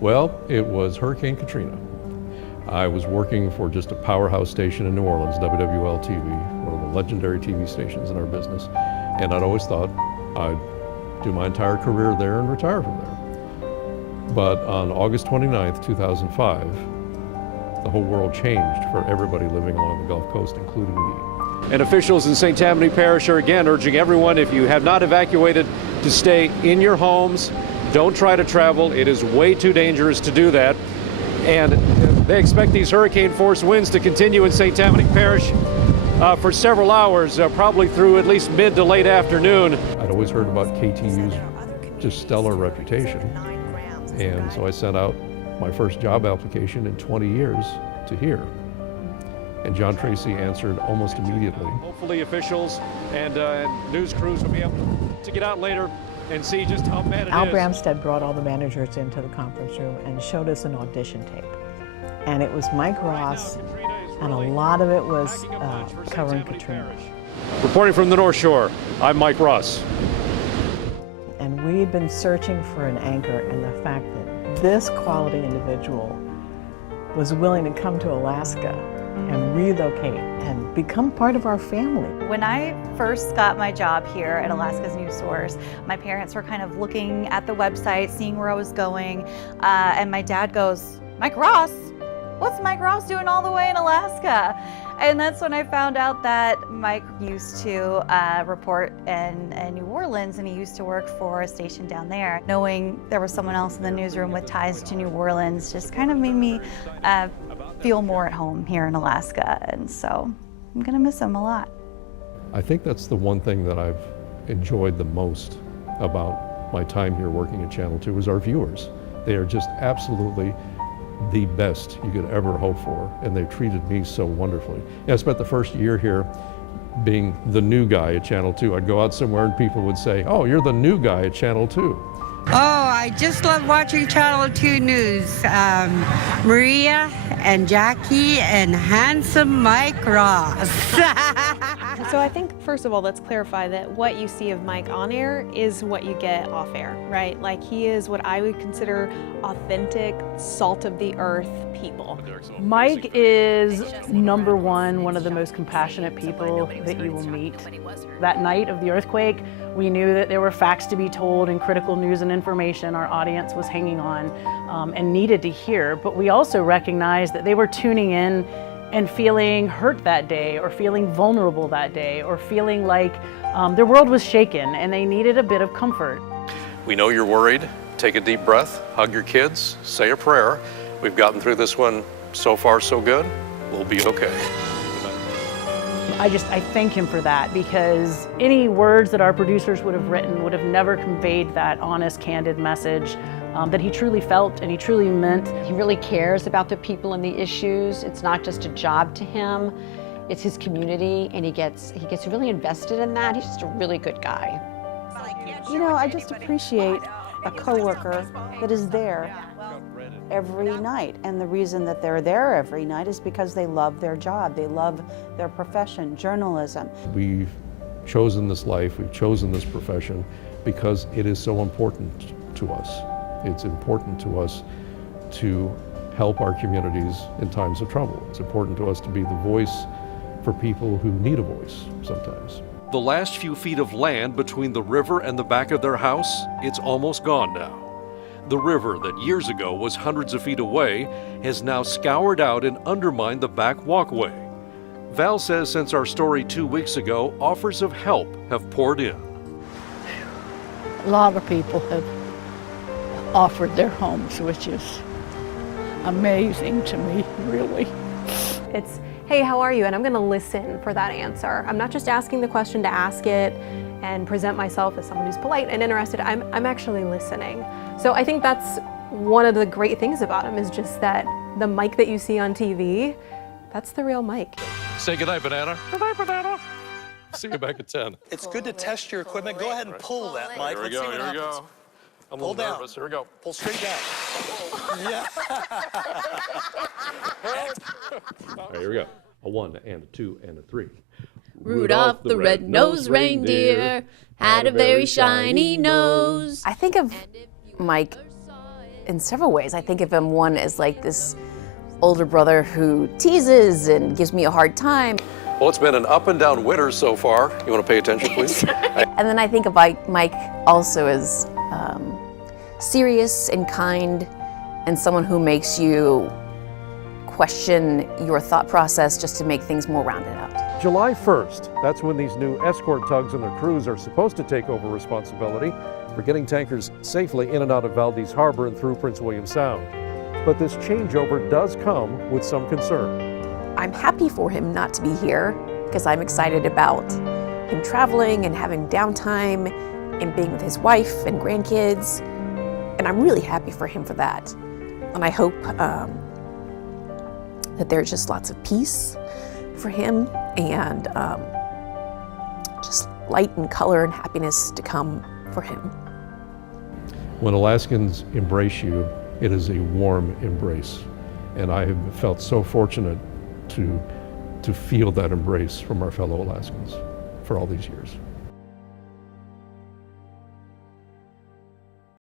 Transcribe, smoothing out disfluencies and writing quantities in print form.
Well, it was Hurricane Katrina. I was working for just a powerhouse station in New Orleans, WWL-TV, one of the legendary TV stations in our business, and I'd always thought I'd do my entire career there and retire from there. But on August 29th, 2005, the whole world changed for everybody living along the Gulf Coast, including me. And officials in St. Tammany Parish are again urging everyone, if you have not evacuated, to stay in your homes. Don't try to travel. It is way too dangerous to do that. And they expect these hurricane force winds to continue in St. Tammany Parish for several hours, probably through at least mid to late afternoon. I'd always heard about KTU's just stellar reputation. And so I sent out my first job application in 20 years to here. And John Tracy answered almost immediately. Hopefully officials and news crews will be able to get out later and see just how bad it is. Al Bramstead brought all the managers into the conference room and showed us an audition tape. And it was Mike Ross, and a lot of it was covering Katrina. Reporting from the North Shore, I'm Mike Ross. And we had been searching for an anchor, and the fact that this quality individual was willing to come to Alaska and relocate and become part of our family. When I first got my job here at Alaska's News Source, my parents were kind of looking at the website, seeing where I was going, and my dad goes, "Mike Ross? What's Mike Ross doing all the way in Alaska?" And that's when I found out that Mike used to report in New Orleans, and he used to work for a station down there. Knowing there was someone else in the newsroom with ties to New Orleans just kind of made me feel more at home here in Alaska, and so I'm gonna miss him a lot. I think that's the one thing that I've enjoyed the most about my time here working at Channel 2 is our viewers. They are just absolutely the best you could ever hope for, and they've treated me so wonderfully. I spent the first year here being the new guy at Channel 2. I'd go out somewhere and people would say, "Oh, you're the new guy at Channel 2. Oh, I just love watching Channel 2 News. Maria and Jackie and handsome Mike Ross. So I think, first of all, let's clarify that what you see of Mike on air is what you get off air, right? Like, he is what I would consider authentic, salt of the earth people. Mike is number one of the most compassionate people that you will meet. That night of the earthquake, we knew that there were facts to be told and critical news and information our audience was hanging on and needed to hear, but we also recognized that they were tuning in and feeling hurt that day, or feeling vulnerable that day, or feeling like their world was shaken and they needed a bit of comfort. We know you're worried. Take a deep breath, hug your kids, say a prayer. We've gotten through this one so far so good. We'll be okay. I thank him for that, because any words that our producers would have written would have never conveyed that honest, candid message that he truly felt and he truly meant. He really cares about the people and the issues. It's not just a job to him, it's his community, and he gets really invested in that. He's just a really good guy. You know, I just appreciate a coworker that is there every night, and the reason that they're there every night is because they love their job, they love their profession, journalism. We've chosen this life, we've chosen this profession because it is so important to us. It's important to us to help our communities in times of trouble. It's important to us to be the voice for people who need a voice sometimes. The last few feet of land between the river and the back of their house, it's almost gone now. The river that years ago was hundreds of feet away has now scoured out and undermined the back walkway. Val says since our story 2 weeks ago, offers of help have poured in. A lot of people have offered their homes, which is amazing to me, really. It's, hey, how are you? And I'm gonna listen for that answer. I'm not just asking the question to ask it and present myself as someone who's polite and interested. I'm actually listening. So I think that's one of the great things about him, is just that the Mike that you see on TV, that's the real Mike. Say goodnight, Banana. Goodnight, Banana. See you back at 10. It's good to test your equipment. Go ahead and pull that, Mike. Here we go, here we go. I'm a little nervous. Here we go. Pull straight down. Yeah. All right, here we go. A 1 and a 2 and a 3. Rudolph the red-nosed reindeer had a very shiny nose. I think of Mike in several ways. I think of him, one, as like this older brother who teases and gives me a hard time. Well, it's been an up and down winter so far. You want to pay attention, please? And then I think of Mike also as serious and kind, and someone who makes you question your thought process just to make things more rounded out. July 1st, that's when these new escort tugs and their crews are supposed to take over responsibility for getting tankers safely in and out of Valdez Harbor and through Prince William Sound. But this changeover does come with some concern. I'm happy for him not to be here because I'm excited about him traveling and having downtime and being with his wife and grandkids. And I'm really happy for him for that. And I hope that there's just lots of peace for him and just light and color and happiness to come for him. When Alaskans embrace you, it is a warm embrace. And I have felt so fortunate to feel that embrace from our fellow Alaskans for all these years.